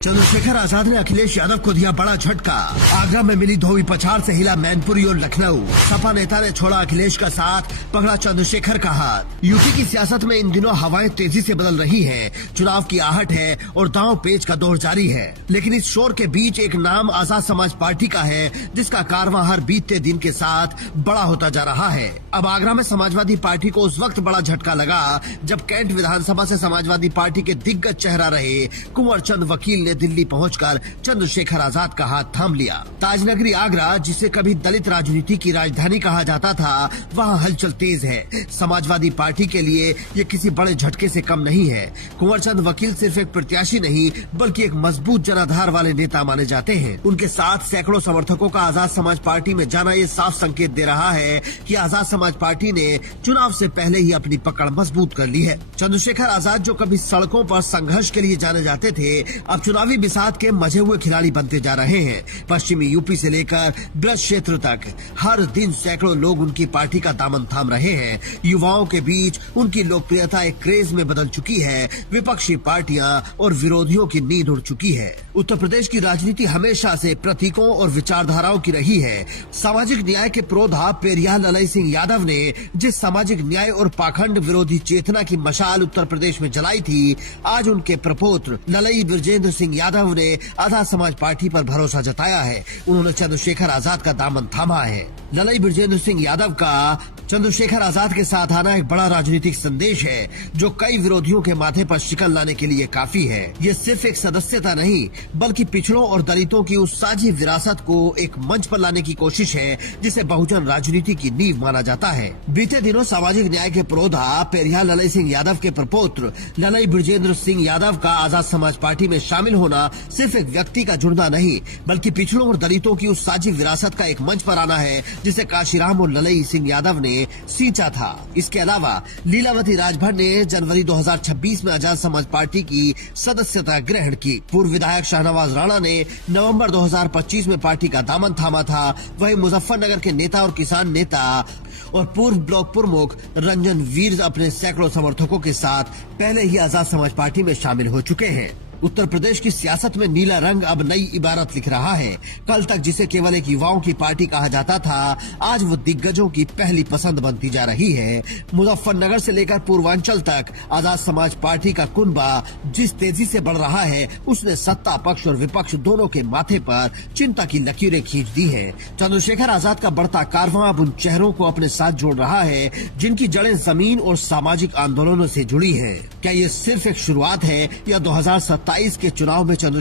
चंद्रशेखर आजाद ने अखिलेश यादव को दिया बड़ा झटका। आगरा में मिली धोबी पछाड़ से हिला मैनपुरी और लखनऊ। सपा नेता ने छोड़ा अखिलेश का साथ, पकड़ा चंद्रशेखर का हाथ। यूपी की सियासत में इन दिनों हवाएं तेजी से बदल रही हैं। चुनाव की आहट है और दांव पेच का दौर जारी है, लेकिन इस शोर के बीच एक नाम आजाद समाज पार्टी का है, जिसका कारवां हर बीतते दिन के साथ बड़ा होता जा रहा है। अब आगरा में समाजवादी पार्टी को उस वक्त बड़ा झटका लगा जब कैंट विधानसभा से समाजवादी पार्टी के दिग्गज चेहरा रहे कुंवर चंद वकील दिल्ली पहुंचकर चंद्रशेखर आजाद का हाथ थाम लिया। ताजनगरी आगरा, जिसे कभी दलित राजनीति की राजधानी कहा जाता था, वहां हलचल तेज है। समाजवादी पार्टी के लिए ये किसी बड़े झटके से कम नहीं है। कुंवर चंद वकील सिर्फ एक प्रत्याशी नहीं, बल्कि एक मजबूत जनाधार वाले नेता माने जाते हैं। उनके साथ सैकड़ों समर्थकों का आजाद समाज पार्टी में जाना ये साफ संकेत दे रहा है कि आजाद समाज पार्टी ने चुनाव से पहले ही अपनी पकड़ मजबूत कर ली है। चंद्रशेखर आजाद, जो कभी सड़कों पर संघर्ष के लिए जाने जाते थे, अब चुनावी बिसात के मजे हुए खिलाड़ी बनते जा रहे हैं। पश्चिमी यूपी से लेकर ब्रज क्षेत्र तक हर दिन सैकड़ों लोग उनकी पार्टी का दामन थाम रहे हैं। युवाओं के बीच उनकी लोकप्रियता एक क्रेज में बदल चुकी है। विपक्षी पार्टियां और विरोधियों की नींद उड़ चुकी है। उत्तर प्रदेश की राजनीति हमेशा से प्रतीकों और विचारधाराओं की रही है। सामाजिक न्याय के प्रोधा पेरियार ललई सिंह यादव ने जिस सामाजिक न्याय और पाखंड विरोधी चेतना की मशाल उत्तर प्रदेश में जलाई थी, आज उनके प्रपौत्र ललई ब्रजेंद्र सिंह यादव ने आजाद समाज पार्टी पर भरोसा जताया है। उन्होंने चंद्रशेखर आजाद का दामन थामा है। ललई ब्रजेंद्र सिंह यादव का चंद्रशेखर आजाद के साथ आना एक बड़ा राजनीतिक संदेश है, जो कई विरोधियों के माथे पर शिकन लाने के लिए काफी है। ये सिर्फ एक सदस्यता नहीं, बल्कि पिछड़ों और दलितों की उस साझी विरासत को एक मंच पर लाने की कोशिश है, जिसे बहुजन राजनीति की नींव माना जाता है। बीते दिनों सामाजिक न्याय के प्रोधा पेरियार ललई सिंह यादव के प्रपौत्र ललई ब्रजेंद्र सिंह यादव का आजाद समाज पार्टी में शामिल होना सिर्फ एक व्यक्ति का जुड़ना नहीं, बल्कि पिछड़ों और दलितों की उस साझी विरासत का एक मंच पर आना है, जिसे काशीराम और ललई सिंह यादव ने सींचा था। इसके अलावा लीलावती राजभर ने जनवरी 2026 में आजाद समाज पार्टी की सदस्यता ग्रहण की। पूर्व विधायक शाहनवाज राणा ने नवंबर 2025 में पार्टी का दामन थामा था। वहीं मुजफ्फरनगर के नेता और किसान नेता और पूर्व ब्लॉक प्रमुख रंजन वीर अपने सैकड़ों समर्थकों के साथ पहले ही आजाद समाज पार्टी में शामिल हो चुके हैं। उत्तर प्रदेश की सियासत में नीला रंग अब नई इबारत लिख रहा है। कल तक जिसे केवल एक युवाओं की पार्टी कहा जाता था, आज वो दिग्गजों की पहली पसंद बनती जा रही है। मुजफ्फरनगर से लेकर पूर्वांचल तक आजाद समाज पार्टी का कुनबा जिस तेजी से बढ़ रहा है, उसने सत्ता पक्ष और विपक्ष दोनों के माथे पर चिंता की लकीरें खींच दी है। चंद्रशेखर आजाद का बढ़ता कारवां अब उन चेहरों को अपने साथ जोड़ रहा है, जिनकी जड़ें जमीन और सामाजिक आंदोलनों से जुड़ी हैं। क्या ये सिर्फ एक शुरुआत है, या 2027 के चुनाव में चंद्रशेखर